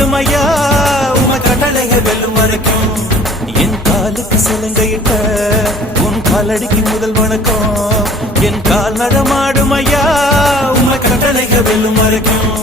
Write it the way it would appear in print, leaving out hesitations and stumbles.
நடமாடும் ஐயா உமை கட்டளைகள் வெல்லும் வரைக்கும் என் காலுக்கு சிலங்கையிட்ட உன் காலடிக்கு முதல் வணக்கம் என் கால் நடமாடும் ஐயா உமை கட்டளைகள் வெல்லும் வரைக்கும்